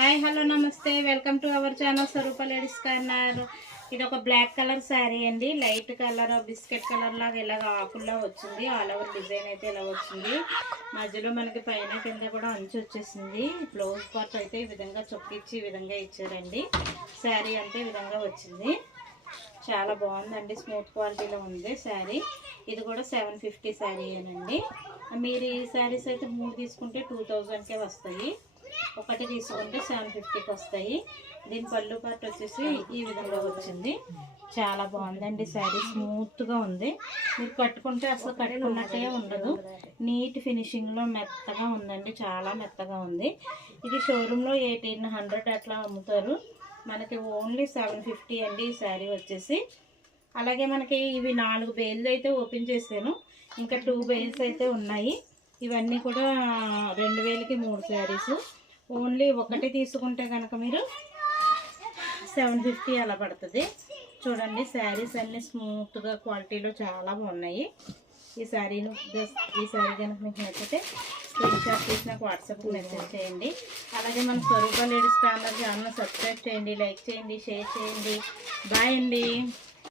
Hi hello నమస్తే welcome to our channel Swarupa ladies corner. ఇది ఒక బ్లాక్ కలర్ శారీ అండి. లైట్ కలర్ బిస్కెట్ కలర్ లాగా ఇలాగ ఆకుల్లా వచ్చింది. ఆల్ ఓవర్ డిజైన్ అయితే ఇలా వచ్చింది. మధ్యలో మనకి పైన కింద కూడా అంచు వచ్చేసింది. బ్లౌజ్ పార్ట్ అయితే ఈ విధంగా చొక్కిచ్చి ఈ విధంగా ఇచ్చారండి. శారీ అంటే ఈ విధంగా వచ్చింది. చాలా బాగుందండి. స్మూత్ క్వాలిటీలో ఉంది శారీ. ఇది కూడా 750 శారీ అనండి. మీరు ఈ శారీస్ అయితే 3 తీసుకుంటే 2000కే వస్తాయి. ఒకటి తీసుకుంటే 750కి వస్తాయి. దీని పళ్ళు పార్ట్ వచ్చేసి ఈ విధంగా వచ్చింది. చాలా బాగుందండి శారీ. స్మూత్గా ఉంది. మీరు కట్టుకుంటే అసలు కట్టుకున్నట్టే ఉండదు. నీట్ ఫినిషింగ్లో మెత్తగా ఉందండి. చాలా మెత్తగా ఉంది. ఇది షోరూంలో 1800 అట్లా అమ్ముతారు. మనకి ఓన్లీ 750 అండి ఈ శారీ వచ్చేసి. అలాగే మనకి ఇవి 4 బేల్స్ అయితే ఓపెన్ చేశాను. ఇంకా 2 బేల్స్ అయితే ఉన్నాయి. ఇవన్నీ కూడా 2000కి 3 శారీస్. ఓన్లీ ఒకటి తీసుకుంటే కనుక మీరు 750 అలా పడుతుంది. చూడండి శారీస్ అన్నీ స్మూత్గా క్వాలిటీలో చాలా బాగున్నాయి. ఈ శారీ కనుక మీకు నచ్చితే స్క్రీన్ షాట్ తీసి నాకు వాట్సాప్కి మెసేజ్ చేయండి. అలాగే మన స్వరూప లేడీస్ కార్నర్ ఛానల్ సబ్స్క్రైబ్ చేయండి, లైక్ చేయండి, షేర్ చేయండి. బాయ్ అండి.